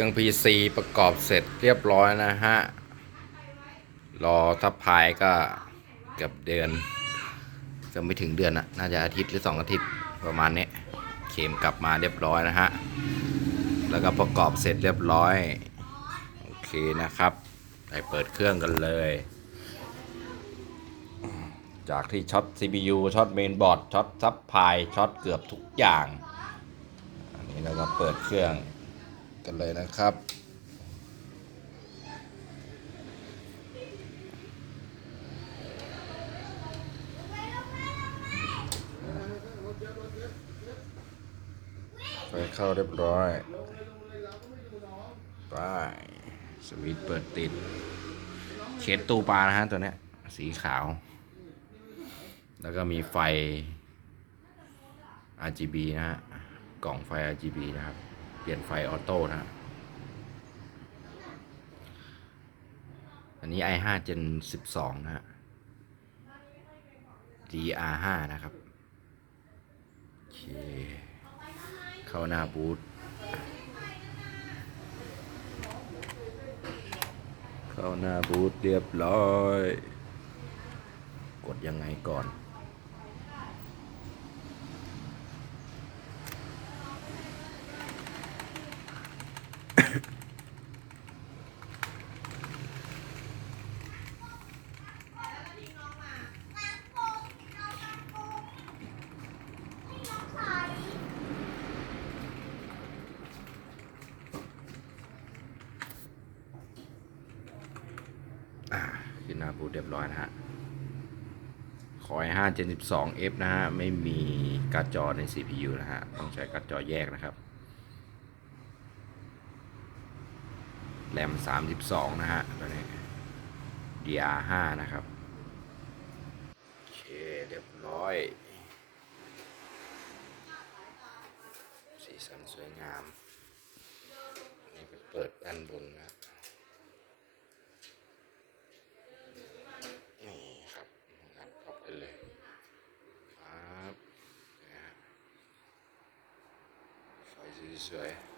รื่อง PC ประกอบเสร็จเรียบร้อยนะฮะ รอทับพายก็เกือบเดือนก็ไม่ถึงเดือนอะน่าจะอาทิตย์หรือสองอาทิตย์ประมาณนี้เข็มกลับมาเรียบร้อยนะฮะ แล้วก็ประกอบเสร็จเรียบร้อย โอเคนะครับ ไปเปิดเครื่องกันเลย จากที่ช็อต CPU ช็อตเมนบอร์ดช็อตซับพายช็อตเกือบทุกอย่าง อันนี้เราก็เปิดเครื่อง กันเลยนะครับ ไฟเข้าเรียบร้อยไปสวิตช์เปิดติดเคสตู้ปลานะฮะตัวเนี้ย สีขาว แล้วก็มีไฟ RGB นะฮะ กล่องไฟ RGB นะครับ เปลี่ยนไฟออโต้นะฮะอันนี้ i5 Gen 12 นะฮะ DR5 นะครับ โอเค เข้าหน้าบูธเข้าหน้าบูธเรียบร้อย กดยังไงก่อน ขึ้นหน้าบูเรียบร้อยนะฮะ คอย5 Gen 12 F นะฮะ ไม่มีการ์ดจอใน CPU นะฮะ ต้องใช้การ์ดจอแยกนะครับ แรม 32 นะฮะตัวนี้ DR5 นะครับ โอเค เรียบร้อย สีสันสวยงาม นี่ไปเปิดด้านบนนะนี่ครับงัดเข้าไปเลยครับนะฮะไฟสวยๆโอ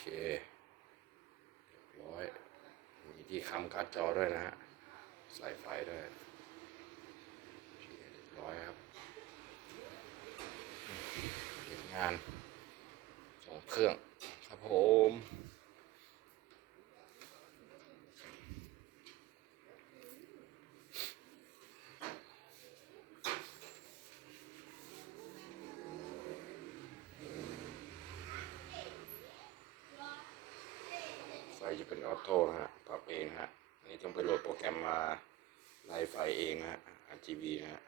เคเรียบร้อย มีที่ค้ำการ์ดจอด้วยนะฮะใส่ไฟด้วยเรียบร้อยครับเก็บงานส่งเครื่องครับผม จะเป็นออโต้ฮะ ปรับเองฮะ อันนี้ต้องไปโหลดโปรแกรมมาไล่ไฟเองฮะ RGB นะฮะ